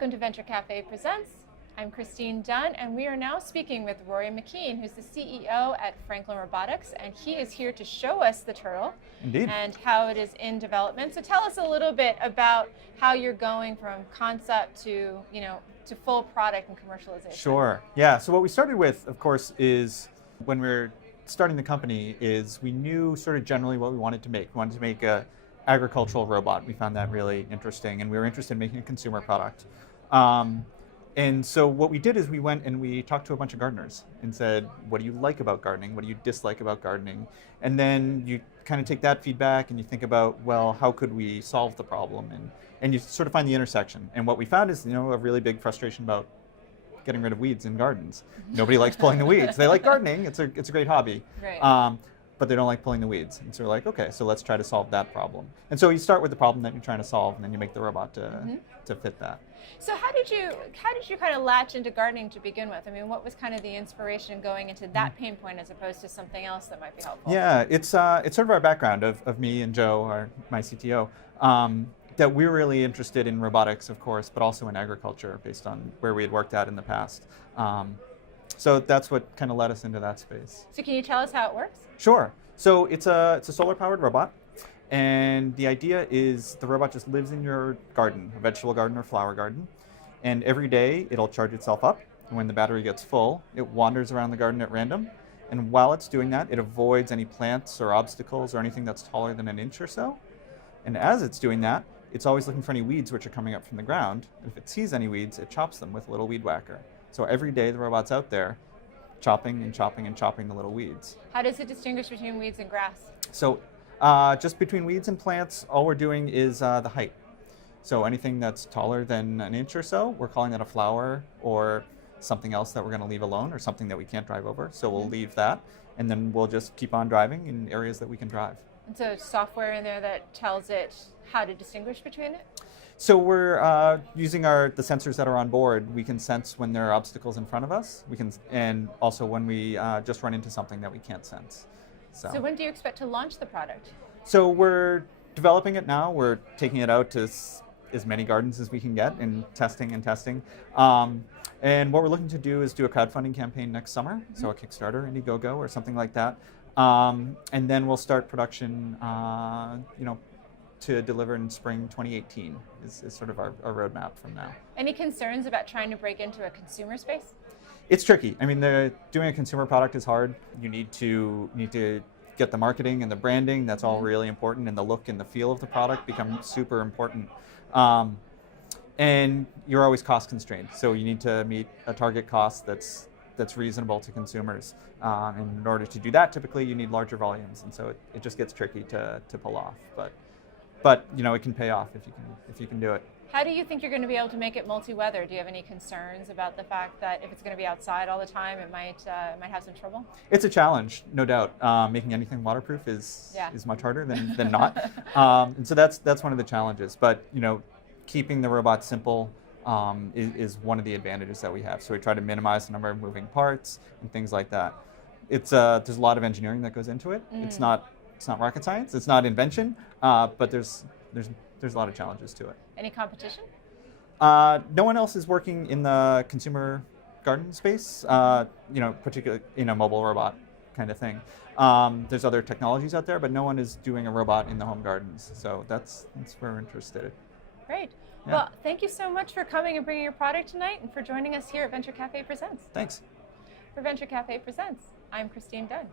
Welcome to Venture Cafe Presents. I'm Christine Dunn, and we are now speaking with Rory MacKean, who's the CEO at Franklin Robotics, and he is here to show us the turtle. Indeed. And how it is in development. So tell us a little bit about how you're going from concept to, to full product and commercialization. Sure. Yeah. So what we started with, of course, is when we were starting the company, is we knew sort of generally what we wanted to make. We wanted to make a agricultural robot. We found that really interesting, and we were interested in making a consumer product. And so what we did is we went and we talked to a bunch of gardeners and said, what do you like about gardening? What do you dislike about gardening? And then you kind of take that feedback and you think about, well, how could we solve the problem? And you sort of find the intersection. And what we found is, a really big frustration about getting rid of weeds in gardens. Nobody likes pulling the weeds. They like gardening. It's a great hobby. Right. But they don't like pulling the weeds. And so we're like, okay, so let's try to solve that problem. And so you start with the problem that you're trying to solve, and then you make the robot to fit that. So how did you kind of latch into gardening to begin with? I mean, what was kind of the inspiration going into that pain point as opposed to something else that might be helpful? Yeah, it's sort of our background of me and Joe, my CTO, that we're really interested in robotics, of course, but also in agriculture based on where we had worked at in the past. So that's what kind of led us into that space. So can you tell us how it works? Sure. So it's a solar-powered robot, and the idea is the robot just lives in your garden, a vegetable garden or flower garden, and every day it'll charge itself up, and when the battery gets full, it wanders around the garden at random, and while it's doing that, it avoids any plants or obstacles or anything that's taller than an inch or so, and as it's doing that, it's always looking for any weeds which are coming up from the ground. If it sees any weeds, it chops them with a little weed whacker. So every day the robot's out there chopping and chopping and chopping the little weeds. How does it distinguish between weeds and grass? So just between weeds and plants, all we're doing is the height. So anything that's taller than an inch or so, we're calling that a flower or something else that we're going to leave alone or something that we can't drive over. So we'll leave that, and then we'll just keep on driving in areas that we can drive. And so software in there that tells it how to distinguish between it? So we're using the sensors that are on board. We can sense when there are obstacles in front of us. And also when we just run into something that we can't sense. So when do you expect to launch the product? So we're developing it now. We're taking it out to as many gardens as we can get and testing. And what we're looking to do is do a crowdfunding campaign next summer. So a Kickstarter, Indiegogo, or something like that. And then we'll start production, to deliver in spring 2018 is sort of our roadmap from now. Any concerns about trying to break into a consumer space? It's tricky. I mean, doing a consumer product is hard. You need to get the marketing and the branding. That's all really important, and the look and the feel of the product become super important. And you're always cost constrained, so you need to meet a target cost that's reasonable to consumers. And in order to do that, typically you need larger volumes, and so it just gets tricky to pull off. But it can pay off if you can do it. How do you think you're going to be able to make it multi-weather? Do you have any concerns about the fact that if it's going to be outside all the time, it might have some trouble? It's a challenge, no doubt. Making anything waterproof is much harder than not. And so that's one of the challenges. But keeping the robot simple is one of the advantages that we have. So we try to minimize the number of moving parts and things like that. There's a lot of engineering that goes into it. It's not rocket science. It's not invention. But there's a lot of challenges to it. Any competition? No one else is working in the consumer garden space, particularly in a mobile robot kind of thing. There's other technologies out there, but no one is doing a robot in the home gardens. So that's where we're interested. Great. Yeah. Well, thank you so much for coming and bringing your product tonight and for joining us here at Venture Cafe Presents. Thanks. For Venture Cafe Presents, I'm Christine Dunn.